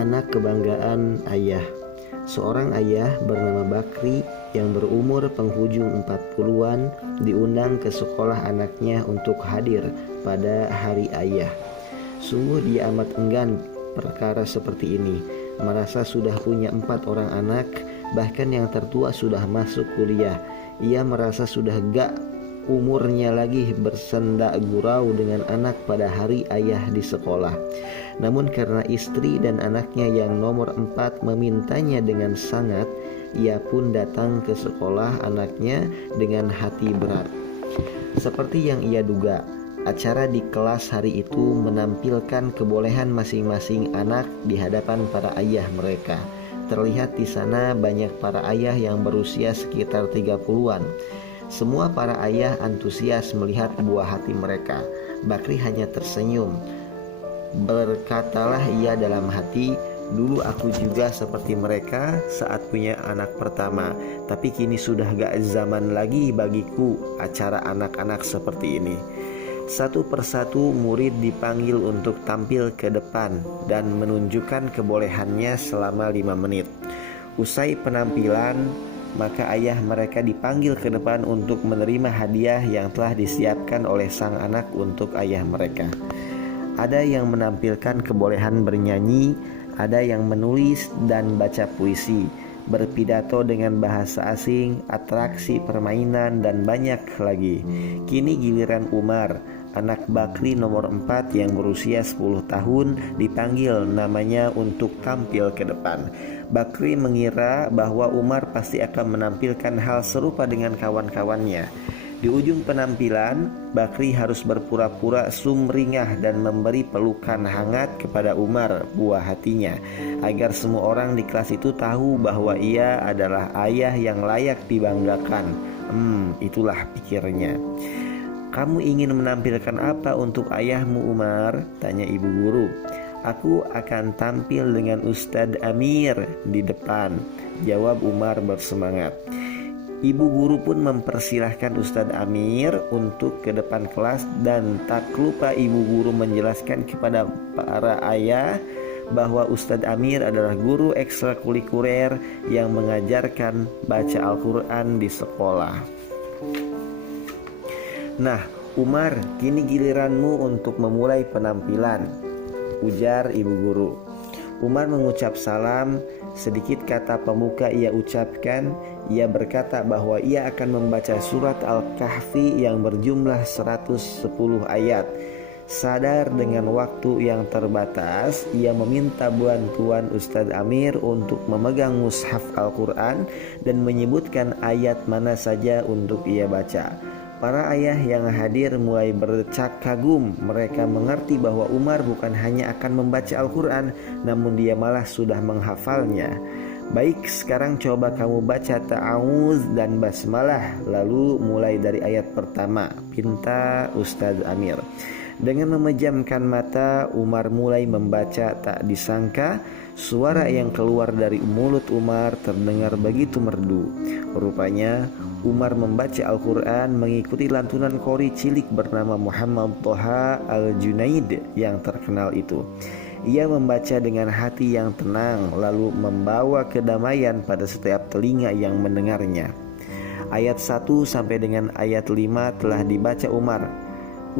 Anak kebanggaan ayah. Seorang ayah bernama Bakri yang berumur penghujung 40-an diundang ke sekolah anaknya untuk hadir pada hari ayah. Sungguh dia amat enggan perkara seperti ini, merasa sudah punya 4 orang anak, bahkan yang tertua sudah masuk kuliah. Ia merasa sudah gak umurnya lagi bersenda gurau dengan anak pada hari ayah di sekolah. Namun karena istri dan anaknya yang nomor 4 memintanya dengan sangat, ia pun datang ke sekolah anaknya dengan hati berat. Seperti yang ia duga, acara di kelas hari itu menampilkan kebolehan masing-masing anak di hadapan para ayah mereka. Terlihat di sana banyak para ayah yang berusia sekitar 30-an. Semua para ayah antusias melihat buah hati mereka. Bakri hanya tersenyum. Berkatalah ia dalam hati, dulu aku juga seperti mereka saat punya anak pertama, tapi kini sudah gak zaman lagi bagiku acara anak-anak seperti ini. Satu persatu murid dipanggil untuk tampil ke depan dan menunjukkan kebolehannya selama 5 menit. Usai penampilan, maka ayah mereka dipanggil ke depan untuk menerima hadiah yang telah disiapkan oleh sang anak untuk ayah mereka. Ada yang menampilkan kebolehan bernyanyi, ada yang menulis dan baca puisi, berpidato dengan bahasa asing, atraksi permainan, dan banyak lagi. Kini giliran Umar, anak Bakri nomor 4 yang berusia 10 tahun, dipanggil namanya untuk tampil ke depan. Bakri mengira bahwa Umar pasti akan menampilkan hal serupa dengan kawan-kawannya. Di ujung penampilan, Bakri harus berpura-pura sumringah dan memberi pelukan hangat kepada Umar, buah hatinya, agar semua orang di kelas itu tahu bahwa ia adalah ayah yang layak dibanggakan. Itulah pikirnya. Kamu ingin menampilkan apa untuk ayahmu, Umar? Tanya ibu guru. Aku akan tampil dengan Ustadz Amir di depan, jawab Umar bersemangat. Ibu guru pun mempersilahkan Ustadz Amir untuk ke depan kelas, dan tak lupa ibu guru menjelaskan kepada para ayah bahwa Ustadz Amir adalah guru ekstrakurikuler yang mengajarkan baca Al-Quran di sekolah. Nah, Umar, kini giliranmu untuk memulai penampilan, ujar ibu guru. Umar mengucap salam, sedikit kata pemuka ia ucapkan. Ia berkata bahwa ia akan membaca surat Al-Kahfi yang berjumlah 110 ayat. Sadar dengan waktu yang terbatas, ia meminta bantuan Ustadz Amir untuk memegang mushaf Al-Quran dan menyebutkan ayat mana saja untuk ia baca. Para ayah yang hadir mulai bercak kagum. Mereka mengerti bahwa Umar bukan hanya akan membaca Al-Quran, namun dia malah sudah menghafalnya. Baik, sekarang coba kamu baca ta'awuz dan basmalah, lalu mulai dari ayat pertama, pinta Ustadz Amir. Dengan memejamkan mata, Umar mulai membaca. Tak disangka, suara yang keluar dari mulut Umar terdengar begitu merdu. Rupanya Umar membaca Al-Quran mengikuti lantunan qori cilik bernama Muhammad Toha Al-Junaid yang terkenal itu. Ia membaca dengan hati yang tenang, lalu membawa kedamaian pada setiap telinga yang mendengarnya. Ayat 1 sampai dengan ayat 5 telah dibaca Umar.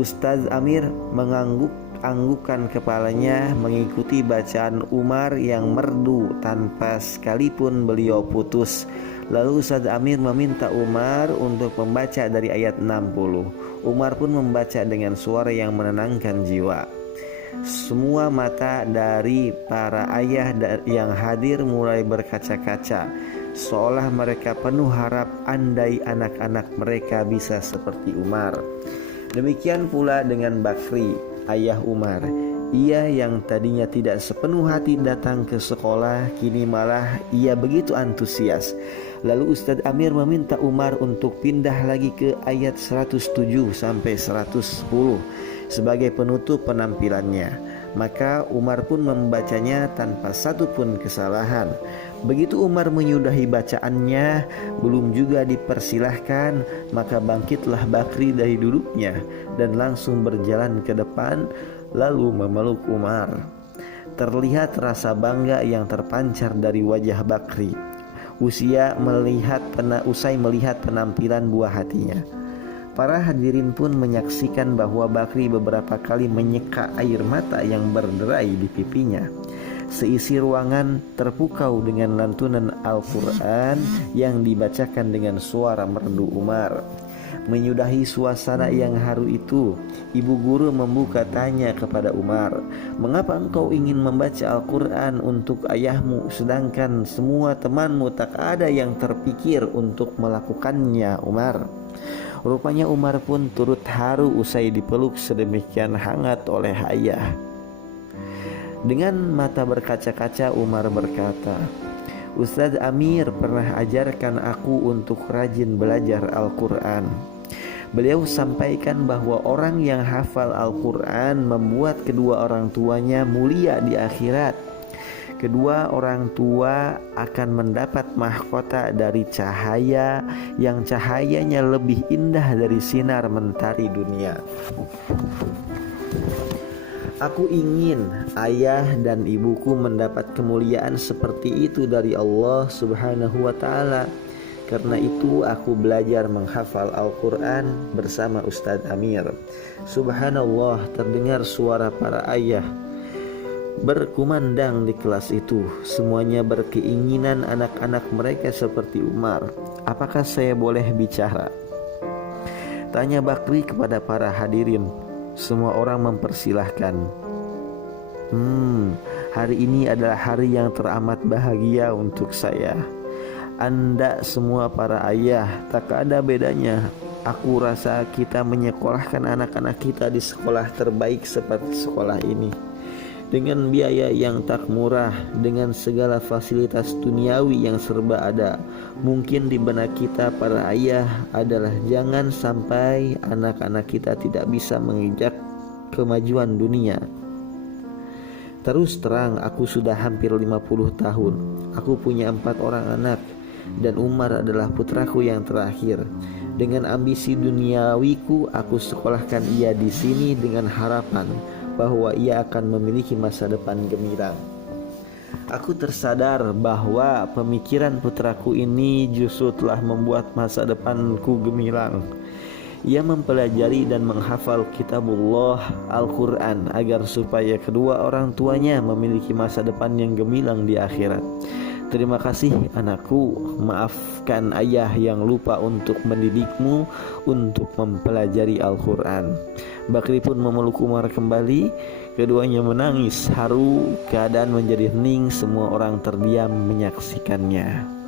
Ustadz Amir mengangguk-anggukkan kepalanya mengikuti bacaan Umar yang merdu tanpa sekalipun beliau putus. Lalu Ustadz Amir meminta Umar untuk membaca dari ayat 60. Umar pun membaca dengan suara yang menenangkan jiwa. Semua mata dari para ayah yang hadir mulai berkaca-kaca, seolah mereka penuh harap andai anak-anak mereka bisa seperti Umar. Demikian pula dengan Bakri, ayah Umar. Ia yang tadinya tidak sepenuh hati datang ke sekolah, kini malah ia begitu antusias. Lalu Ustadz Amir meminta Umar untuk pindah lagi ke ayat 107 sampai 110 sebagai penutup penampilannya. Maka Umar pun membacanya tanpa satu pun kesalahan. Begitu Umar menyudahi bacaannya, belum juga dipersilahkan, maka bangkitlah Bakri dari duduknya dan langsung berjalan ke depan, lalu memeluk Umar. Terlihat rasa bangga yang terpancar dari wajah Bakri usai melihat penampilan buah hatinya. Para hadirin pun menyaksikan bahwa Bakri beberapa kali menyeka air mata yang berderai di pipinya. Seisi ruangan terpukau dengan lantunan Al-Quran yang dibacakan dengan suara merdu Umar. Menyudahi suasana yang haru itu, ibu guru membuka tanya kepada Umar, "Mengapa engkau ingin membaca Al-Quran untuk ayahmu, sedangkan semua temanmu tak ada yang terpikir untuk melakukannya, Umar?" Rupanya Umar pun turut haru usai dipeluk sedemikian hangat oleh ayah. Dengan mata berkaca-kaca Umar berkata, "Ustadz Amir pernah ajarkan aku untuk rajin belajar Al-Quran. Beliau sampaikan bahwa orang yang hafal Al-Quran membuat kedua orang tuanya mulia di akhirat. Kedua orang tua akan mendapat mahkota dari cahaya yang cahayanya lebih indah dari sinar mentari dunia. Aku ingin ayah dan ibuku mendapat kemuliaan seperti itu dari Allah Subhanahu wa ta'ala. Karena itu aku belajar menghafal Al-Quran bersama Ustadz Amir." Subhanallah, terdengar suara para ayah berkumandang di kelas itu. Semuanya berkeinginan anak-anak mereka seperti Umar. "Apakah saya boleh bicara?" tanya Bakri kepada para hadirin. Semua orang mempersilahkan. Hari ini adalah hari yang teramat bahagia untuk saya. Anda semua para ayah, tak ada bedanya. Aku rasa kita menyekolahkan anak-anak kita di sekolah terbaik seperti sekolah ini, dengan biaya yang tak murah, dengan segala fasilitas duniawi yang serba ada. Mungkin di benak kita para ayah adalah jangan sampai anak-anak kita tidak bisa menginjak kemajuan dunia. Terus terang, aku sudah hampir 50 tahun. Aku punya 4 orang anak, dan Umar adalah putraku yang terakhir. Dengan ambisi duniawiku, aku sekolahkan ia di sini dengan harapan bahwa ia akan memiliki masa depan gemilang. Aku tersadar bahwa pemikiran putraku ini justru telah membuat masa depanku gemilang. Ia mempelajari dan menghafal kitabullah Al-Quran agar supaya kedua orang tuanya memiliki masa depan yang gemilang di akhirat. Terima kasih anakku, maafkan ayah yang lupa untuk mendidikmu untuk mempelajari Al-Quran. Bakri pun memeluk Umar kembali. Keduanya menangis haru, keadaan menjadi hening, semua orang terdiam menyaksikannya.